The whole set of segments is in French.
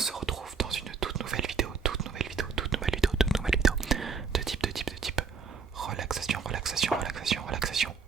se retrouve dans une toute nouvelle vidéo, de type relaxation,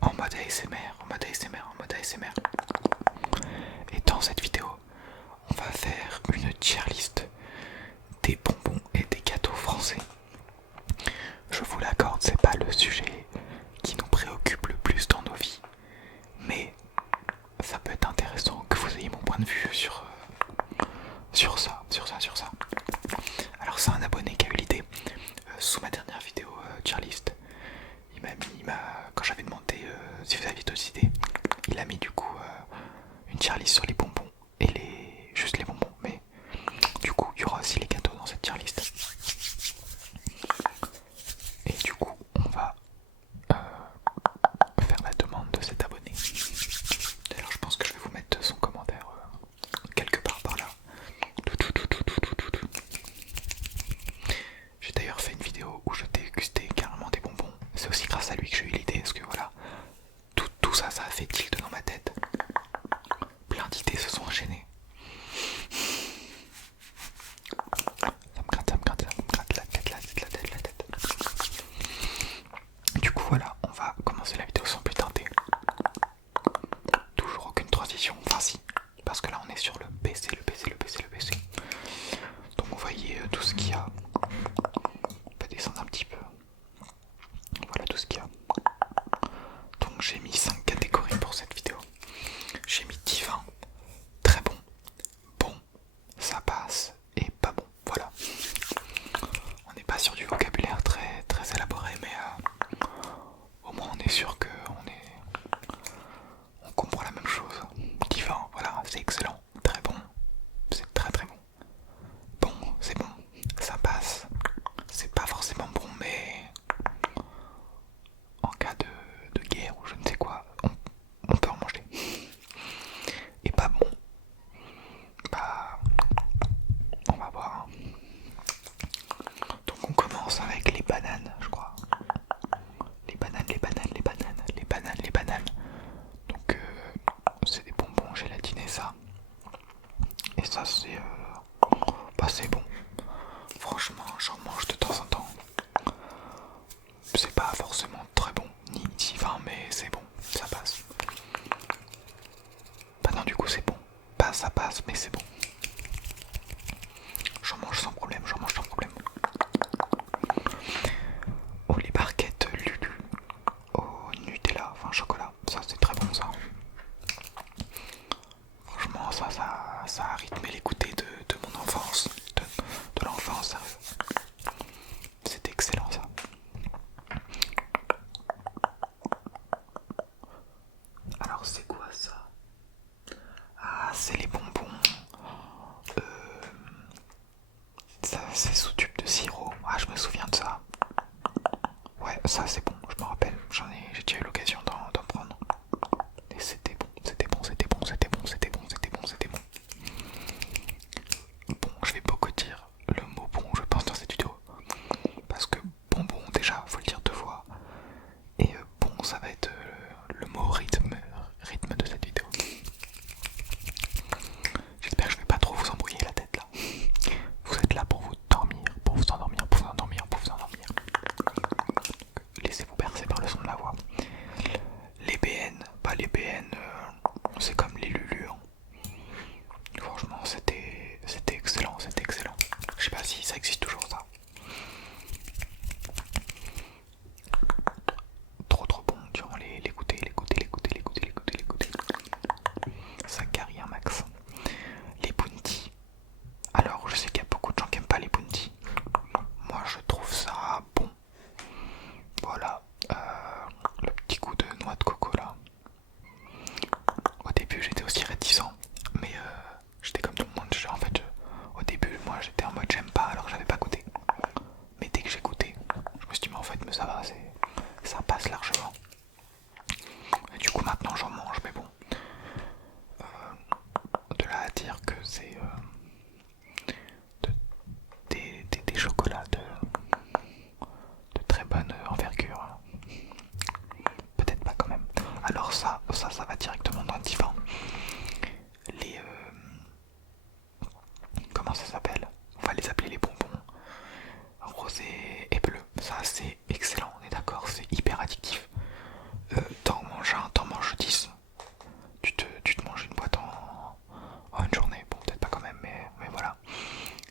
en mode ASMR. Et dans cette vidéo, on va faire une tier list des bonbons et des gâteaux français. Je vous l'accorde, c'est pas le sujet qui nous préoccupe le plus dans nos vies, mais ça peut être intéressant que vous ayez mon point de vue sur ça. Alors c'est un abonné qui a eu l'idée sous ma dernière vidéo tier list. Quand j'avais demandé si vous aviez d'autres idées, il a mis du coup une tier list sur les bonbons et juste les bonbons, mais du coup il y aura aussi les gâteaux dans cette tier list. Et du coup on va faire la demande de cet abonné. D'ailleurs je pense que je vais vous mettre son commentaire quelque part par là. J'ai d'ailleurs fait une vidéo où je dégustais carrément des bonbons. C'est aussi grâce à lui que j'ai eu l'idée, parce que voilà, tout ça, ça a fait tilt dans ma tête. Plein d'idées se sont enchaînées. Ça me gratte la tête. Du coup voilà, on va commencer la vidéo sans plus tarder. Toujours aucune transition, enfin si, parce que là on est sur le PC. Donc vous voyez tout ce qu'il y a. On peut descendre un petit peu. Voilà tout ce qu'il y a. Donc j'ai mis 5 catégories pour cette vidéo. J'ai mis divin, très bon, bon, ça passe et pas bon. Voilà. On n'est pas sur du vocabulaire très élaboré, mais au moins on est sûr on comprend la même chose. Divin, voilà, c'est excellent, très bon, c'est très bon. Bon, c'est bon, ça passe. C'est pas forcément bon, mais en cas de guerre ou je ne sais quoi, on peut en manger. Et pas bon, bah on va voir. Donc on commence avec les bananes, je crois. Les bananes. Donc c'est des bonbons gélatinés ça. Et ça c'est bon. Franchement j'en mange de temps en temps. C'est pas forcément très bon, ni divin, mais c'est bon, ça passe. Bah non, du coup c'est bon. Pas ça passe, mais c'est bon. J'en mange sans problème. Oh, les barquettes Lulu au Nutella, enfin chocolat, ça c'est très bon ça. Franchement ça a rythmé les goûters de mon enfance, de l'enfance, sérieux. C'est excellent ça. Alors c'est quoi ça? Ah, c'est les bonbons. Ça c'est sous tube de sirop. Ah, je me souviens de ça. Ouais, ça c'est bon, je me rappelle. J'ai déjà eu l'occasion d'en prendre. Et c'était bon. Bon, je vais beaucoup dire le mot bon, je pense, dans cette vidéo. Parce que bonbon, déjà, faut le dire 2 fois. Et bon, ça va être le mot rythme de cette vidéo. J'espère que je vais pas trop vous embrouiller la tête là. Vous êtes là pour vous dormir, pour vous endormir. Laissez-vous bercer par le son de la voix.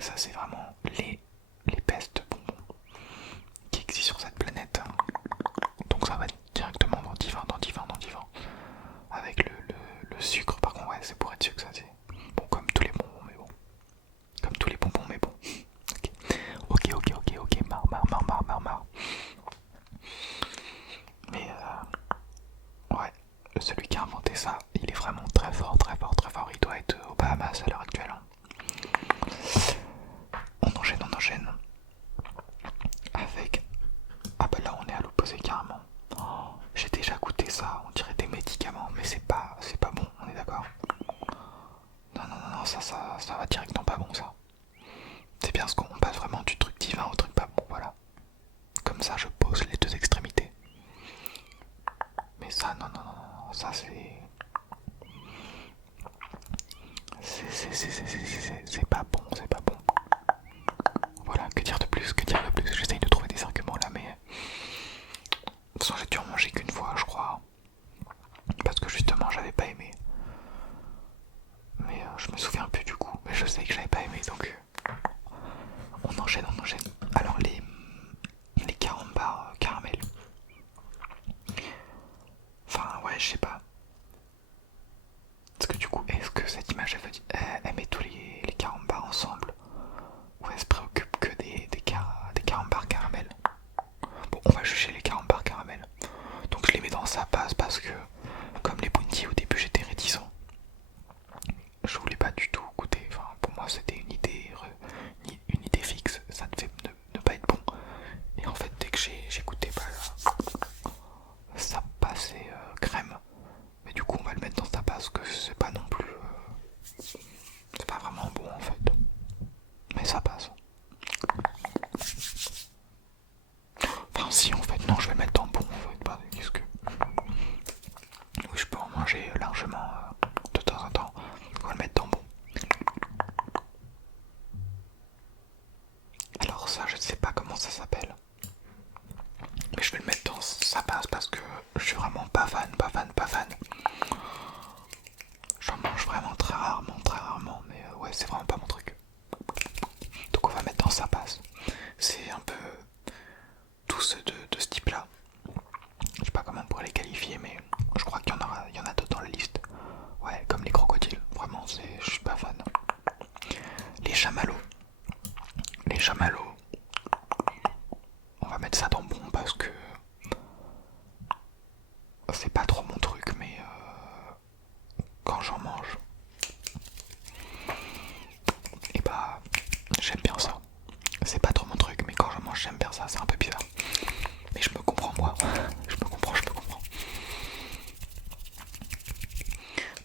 Ça c'est vraiment les pestes bonbons qui existent sur cette planète. Donc ça va directement dans divin, dans divin, dans divin. Avec le sucre, par contre, ouais, c'est pour être sucre, ça c'est bon comme tous les bonbons, mais bon. Comme tous les bonbons, mais bon. Ok, marre. Mais ouais, celui qui a inventé ça, il est vraiment très fort. Il doit être aux Bahamas à l'heure actuelle. On enchaîne. Avec... Ah bah là on est à l'opposé carrément. Oh, j'ai déjà goûté ça, on dirait des médicaments, mais c'est pas bon, on est d'accord? Non, ça va directement pas bon ça. C'est bien ce qu'on passe vraiment du truc divin au truc pas bon, voilà. Comme ça je pose les deux extrémités. Mais ça, non, ça c'est... C'est pas bon, c'est pas bon. Voilà, que dire de plus, j'essaye de trouver des arguments là, mais... De toute façon j'ai dû en manger qu'une fois, je crois. Parce que justement j'avais pas aimé. Mais je me souviens plus du coup, mais je sais que j'avais pas aimé, donc... On enchaîne. Alors les carambars caramel. Enfin ouais, je sais pas. Parce que du coup, est-ce que cette image elle met tous les carambars ensemble? Ou elle se préoccupe que des carambars caramel? Bon, on va juger les carambars caramel. Donc je les mets dans sa passe parce que, comme les bounty au début j'étais réticent. Je voulais pas du tout goûter. Enfin, pour moi c'était une idée fixe. Ça devait ne pas être bon. Et en fait, dès que j'ai goûté, bah là, ça passait crème. Mais du coup, on va le mettre dans sa passe que c'est pas non plus. C'est pas vraiment bon en fait. Mais ça passe. Enfin, si en fait, non, je vais le mettre dans bon en fait. Bah, qu'est-ce que. Oui, je peux en manger largement de temps en temps. On va le mettre dans bon. Alors, ça, je ne sais pas comment ça s'appelle. Mais je vais le mettre dans sa passe parce que je suis vraiment pas fan. J'en mange vraiment très rarement, mais ouais, c'est vraiment pas mon truc. Donc on va mettre dans sa passe. C'est un peu tous ceux de ce type-là. Je sais pas comment on pourrait les qualifier, mais je crois qu'il y en a d'autres dans la liste. Ouais, comme les crocodiles. Vraiment, je suis pas fan. Les chamallows. On va mettre ça dans bon parce que c'est pas trop mon truc, mais quand j'en mange, et bah j'aime bien ça. C'est pas trop mon truc, mais quand j'en mange j'aime bien ça, c'est un peu bizarre. Mais je me comprends moi, je me comprends.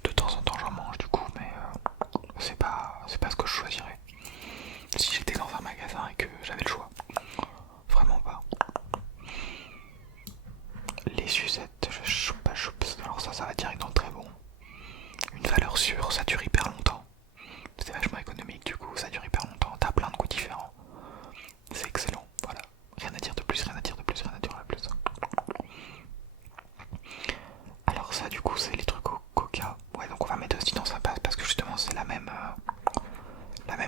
De temps en temps j'en mange du coup, mais c'est pas ce que je choisirais. Si j'étais dans un magasin et que j'avais le choix. Vraiment pas. Les sucettes, je choupe pas choupe. Alors ça va direct dans le très bon. Une valeur sûre, ça dure hyper longtemps. C'est vachement économique du coup, ça dure hyper longtemps. T'as plein de goûts différents. C'est excellent, voilà. Rien à dire de plus. Alors ça du coup c'est les trucs au coca. Ouais, donc on va mettre aussi dans sa passe parce que justement c'est la même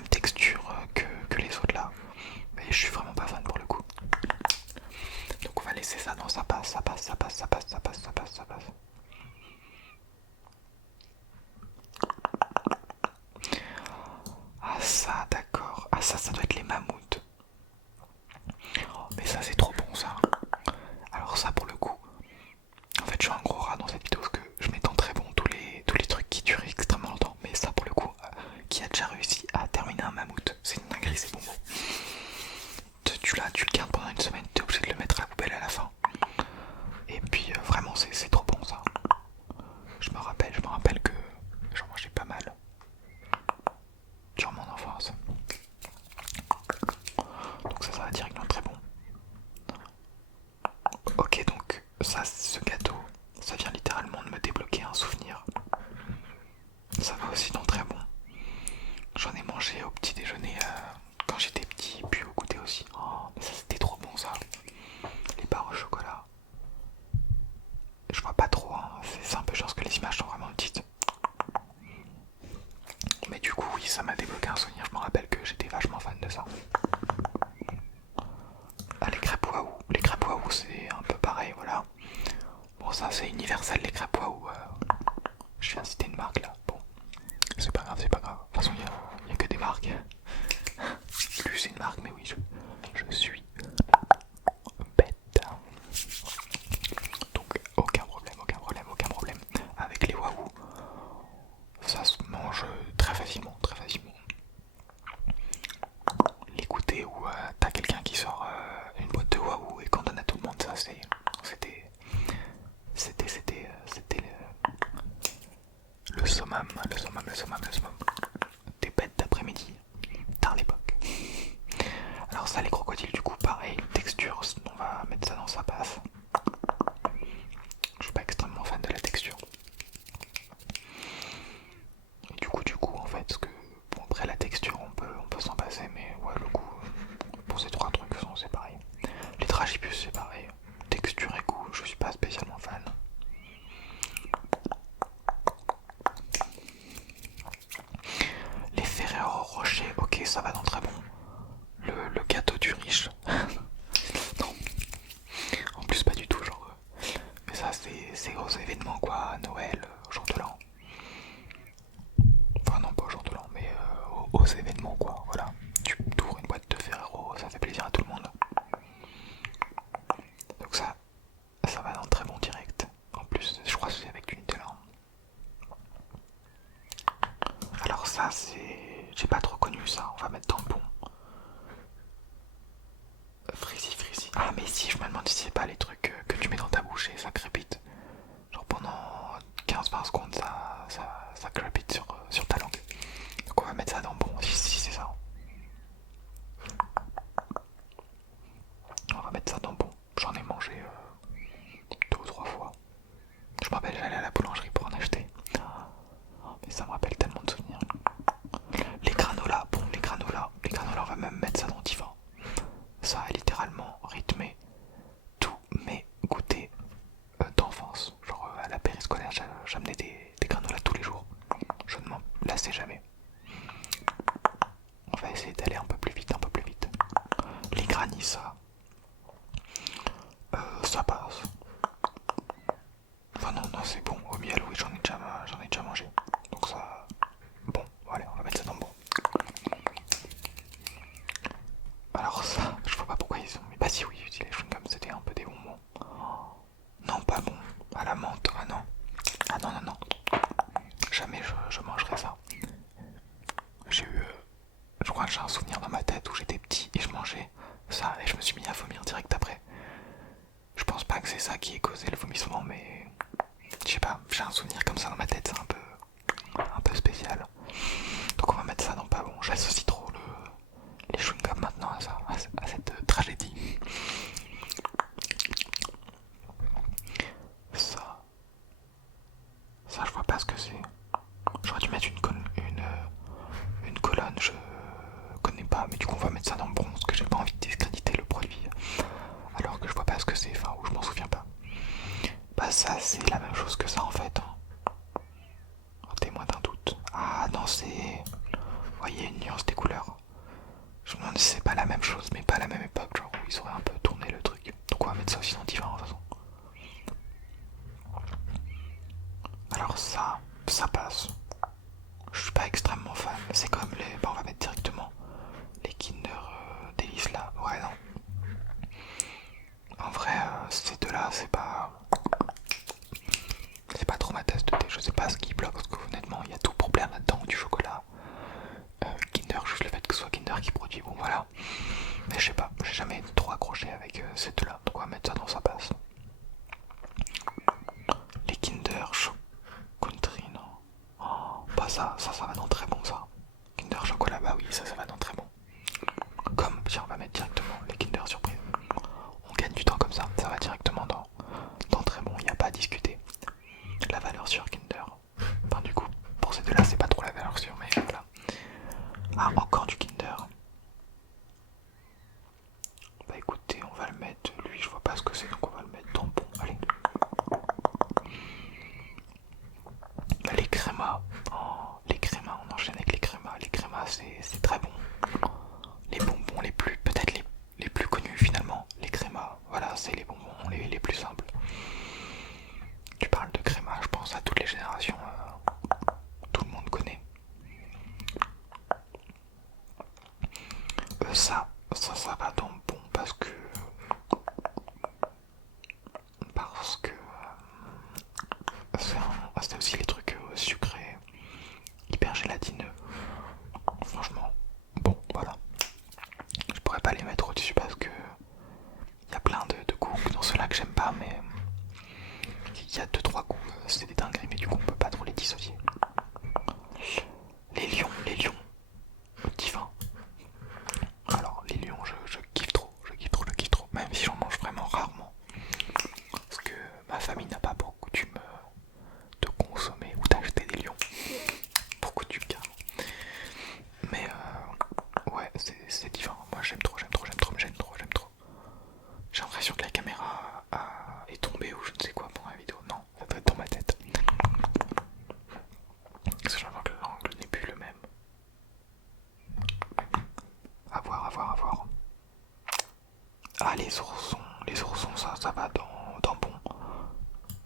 texture que les autres là. Mais je suis vraiment pas fan pour le coup. Donc on va laisser ça dans sa passe. Ah ça d'accord. Ah ça doit être les mammouths. Oh, mais ça c'est trop bon ça. Alors ça pour le coup. En fait je suis un gros rat dans cette vidéo parce que je mets dans très bon tous les trucs qui durent extrêmement longtemps. Mais ça pour le coup, qui a déjà réussi à terminer un mammouth, c'est une dinguerie, c'est bon. Tu le gardes pendant une semaine, t'es obligé de le mettre à la poubelle à la fin. Et puis vraiment c'est trop bon ça. Je me rappelle que j'en mangeais pas mal durant mon enfance. Donc ça va directement très bon. Ok, donc ça, ce gâteau, ça vient littéralement de me débloquer un souvenir. Ça va aussi dans très bon. J'en ai mangé au petit déjeuner quand j'étais petit, puis au goûter aussi. Oh, mais ça c'était trop bon ça. Les barres au chocolat. Je vois pas trop, hein. C'est un peu genre que les images sont vraiment petites. Mais du coup oui, ça m'a débloqué un souvenir. Je me rappelle que j'étais vachement fan. c'est une marque, mais oui, je suis bête. Donc aucun problème, aucun problème, aucun problème. Avec les Waouh, ça se mange très facilement, très facilement. Les goûters où t'as quelqu'un qui sort une boîte de Waouh et qu'on donne à tout le monde, ça c'était le summum, le summum, le summum, le summum. Des bêtes d'après-midi, tard l'époque. Alors ça, les crocodiles, du coup, pareil, texture, on va mettre ça dans sa passe. Je suis pas extrêmement fan de la texture. Et du coup, en fait, ce que bon, après la texture, on peut s'en passer, mais ouais, le goût, pour ces trois trucs, c'est pareil. Les dragibus, c'est pareil. Texture et goût, je suis pas spécialement fan. Les Ferrero Rocher, ok, ça va dans très bon. Le gâteau du riche. Non, en plus pas du tout, genre. Mais ça, c'est aux événements, quoi, Noël, au jour de l'an. Enfin, non, pas au jour de l'an, mais aux événements, quoi, voilà. Tu ouvres une boîte de Ferrero, ça fait plaisir à tout le monde. Donc ça va dans très bon direct. En plus, je crois que c'est avec du Nutella. Alors ça, j'ai pas trop connu ça, on va mettre dans le bon. Frizzy, frizzy. Ah mais si, je me demande si c'est pas les trucs que tu mets dans ta bouche et ça crépite. Genre pendant 15-20 secondes, ça crépite sur ta langue. Donc on va mettre ça dans le bon, si c'est ça. On va mettre ça dans le bon. J'en ai mangé 2 ou 3 fois. Je me rappelle, j'allais à la boulangerie pour en acheter. Mais ça me rappelle tellement de souvenirs. Les granolas, bon les granolas, on va même mettre ça dans Divan. Ça a littéralement rythmé tous mes goûters d'enfance. Genre à la périscolaire, j'amenais des granolas tous les jours. Je ne m'en lassais jamais. On va essayer d'aller un peu plus vite, un peu plus vite. Les granny, ça passe. Enfin non, c'est bon. Au miel, oui, j'en ai déjà mangé. Donc ça, bon, allez, on va mettre ça dans le bon. Alors ça, je vois pas pourquoi ils ont... Mais bah si, oui, les chewing-gums, c'était un peu des bonbons. Non, pas bon. À la menthe, ah non. Ah non, non, non. Jamais je mangerai ça. J'ai eu... je crois que j'ai un souvenir dans ma tête où j'étais petit et je mangeais ça et je me suis mis à vomir direct après. Je pense pas que c'est ça qui ait causé le vomissement, mais... Je sais pas, j'ai un souvenir comme ça dans ma tête, c'est un peu spécial. Donc on va mettre ça dans pas bon. J'associe trop les chewing-gums maintenant à ça, à cette tragédie. Ça je vois pas ce que c'est. J'aurais dû mettre une colonne, je connais pas, mais du coup on va mettre ça dans le bon, parce que j'ai pas envie de discréditer le produit. Alors que je vois pas ce que c'est, enfin, ou je m'en souviens pas. Bah ça c'est la même chose que ça en fait. Oh, témoin d'un doute. Ah non, c'est... Vous voyez une nuance des couleurs. Je me demande si c'est pas la même chose, mais pas à la même époque, genre où ils auraient un peu tourné le truc. Donc on va mettre ça aussi dans différents de toute façon. Alors ça passe. Je suis pas extrêmement fan. C'est comme les... Bah on va mettre directement les Kinder Delice là. Ouais non. En vrai, ces deux-là, c'est pas... C'est pas trop ma tasse de thé. Je sais pas ce qui bloque, parce que honnêtement, il y a tout pour plaire là-dedans. Du chocolat. Kinder, juste le fait que ce soit Kinder qui produit, bon voilà. Mais je sais pas, j'ai jamais trop accroché avec ces deux-là. Donc on va mettre ça dans sa passe. Les Kinder Country, non. Oh, bah ça va dans très bon ça. Kinder chocolat, bah oui, ça va dans très bon. Comme, tiens, on va mettre directement les Kinder surprise. On gagne du temps comme ça va directement dans très bon, il n'y a pas à discuter. La valeur sur Kinder. Enfin du coup, pour ces deux-là, c'est pas trop la valeur sûre, mais voilà. Ah, encore du Kinder. Bah écoutez, on va le mettre, lui je vois pas ce que c'est, donc on va le mettre Ça va dans le bon parce que c'est aussi les trucs sucrés, hyper gélatineux. Franchement, bon, voilà. Je pourrais pas les mettre au-dessus parce que il y a plein de goûts dans ceux-là que j'aime pas, mais il y a 2-3 goûts, c'est des dingueries, mais du coup on peut pas trop les dissocier. Les lions, divins. Alors les lions, je kiffe trop, même si j'en mange vraiment rarement. Parce que ma famille n'a pas pour coutume de consommer ou d'acheter des lions. Pour coutume carrément. Mais ouais, c'est divin. Moi j'aime trop. J'ai l'impression que la caméra est tombée ou je ne sais quoi pendant la vidéo. Non, ça doit être dans ma tête. Parce que j'ai l'impression que l'angle n'est plus le même. À voir. Ah, les oursons, ça va dans bon.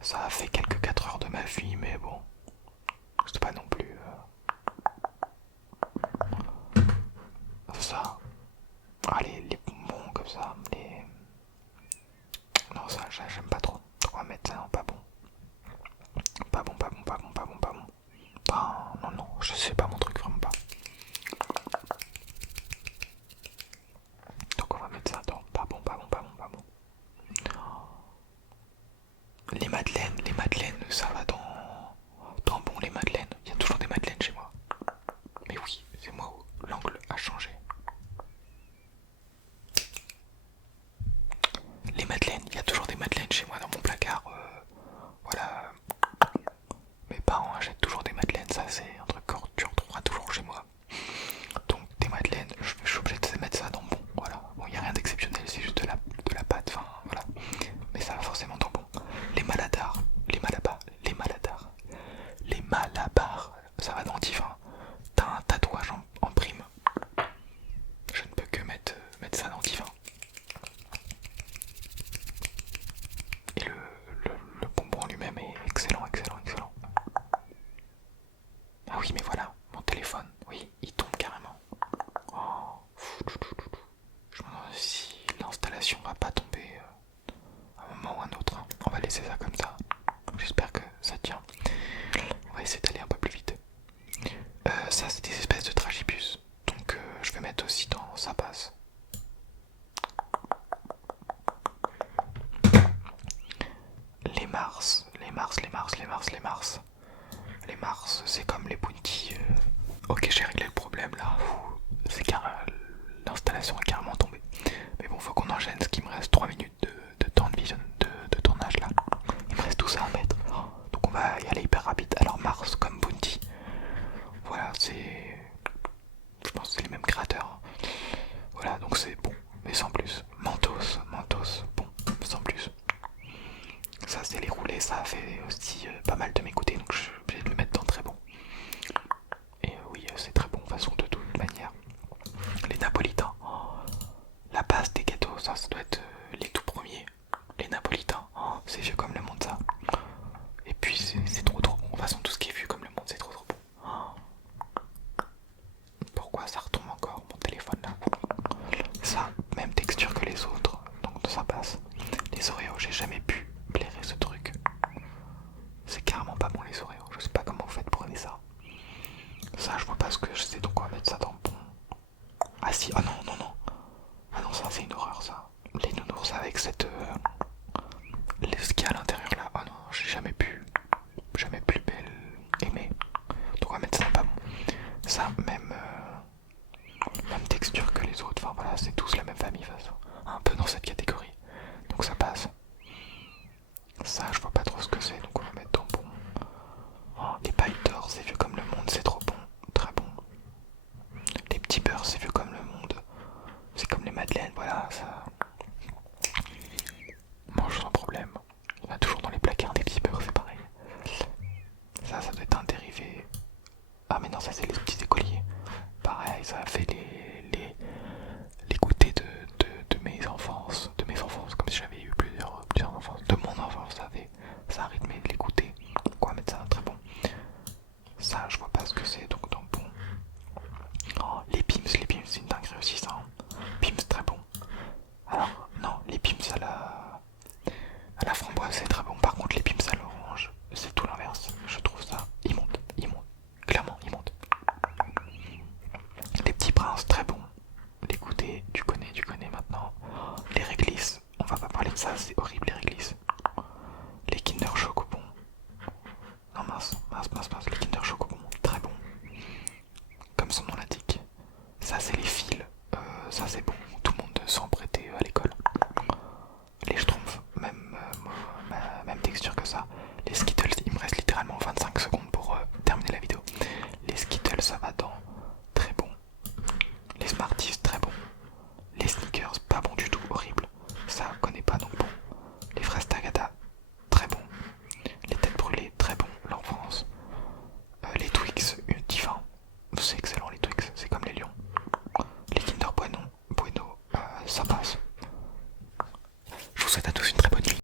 Ça a fait quelques 4 heures de ma vie, mais bon, c'est pas non plus ça. Ah, les bonbons comme ça, non, ça j'aime pas trop. On va mettre ça, non, pas bon. Pas bon. Non, je sais pas mon truc, vraiment pas. Donc on va mettre ça dans pas bon. Les madeleines, ça va dans bon les madeleines. Il y a toujours des madeleines chez moi. Mais oui, c'est moi où l'angle a changé. Les madeleines, il y a toujours des madeleines chez moi dans mon placard. Voilà. Mes parents achètent toujours des madeleines, ça c'est un truc que tu retrouveras toujours chez moi. Donc des madeleines, je suis obligé de mettre ça dans bon. Voilà. Bon, il n'y a rien d'exceptionnel, c'est juste de la pâte, enfin voilà. Mais ça va forcément dans bon. Les maladars, ça va dans divin. T'as un tatouage en prime. Je ne peux que mettre ça dans divin. Et le bonbon lui-même est excellent. Ah oui, mais voilà, mon téléphone, oui, il tombe carrément. Oh. Je me demande si l'installation va pas tomber à un moment ou à un autre. On va laisser ça comme ça. J'espère que ça tient. On va essayer d'aller un peu plus vite. Ça, c'est des espèces de tragibus. Donc, je vais mettre aussi dans sa base. Les Mars, c'est comme les Bounty. Ok, j'ai réglé le problème là. C'est car l'installation est carrément tombée. Mais bon, faut qu'on enchaîne, ce qui me reste 3 minutes de temps de tournage là. Il me reste tout ça à mettre. Donc on va y aller hyper rapide. Alors Mars comme Bounty. Voilà, je pense que c'est les mêmes créateurs. Voilà, donc c'est bon, mais sans plus. Mentos, bon, sans plus. Ça c'est les roulés, ça a fait aussi pas mal de m'écouter, donc je suis obligé de le mettre dans très bon. Et oui, c'est très bon de façon de toute manière. Les napolitains, la base des gâteaux, ça doit être les tout premiers. Les napolitains, c'est vieux comme le monde ça. Et puis c'est trop bon. De toute façon, tout ce qui est vieux comme le monde, c'est trop bon. Pourquoi ça retombe encore mon téléphone là? Ça, même texture que les autres, donc ça passe. Les Oreos, j'ai jamais pu blairer ce truc. C'est carrément pas bon les Oreos, je sais pas comment vous faites pour aimer ça. Ça, je vois pas ce que je sais, donc on va mettre ça dans le bon. Ah si, ah non. Ah non, ça c'est une horreur ça. Les nounours avec cette... ce qu'il y a à l'intérieur là, oh non, j'ai jamais pu aimer. Donc on va mettre ça pas bon. Ça, même texture que les autres, enfin voilà, c'est tous la même famille, un peu dans cette catégorie. Donc ça passe. Ça, je vois pas trop ce que c'est, donc on va mettre dans bon. Les pailles d'or, c'est vieux comme le monde, c'est trop bon, très bon. Les petits beurres, c'est vieux comme le monde. C'est comme les madeleines, voilà, ça mange sans problème. Il y en a toujours dans les placards des petits beurres, c'est pareil. Ça doit être un dérivé. Ah mais non, ça c'est les petits écoliers. Pareil, ça a fait les goûters de mes enfances, comme si j'avais eu plusieurs Ça c'est horrible les réglisse. Les Kinder Chocobon. Non mince, les Kinder Chocobon, très bon. Comme son nom l'indique. Ça c'est les fils, ça c'est bon.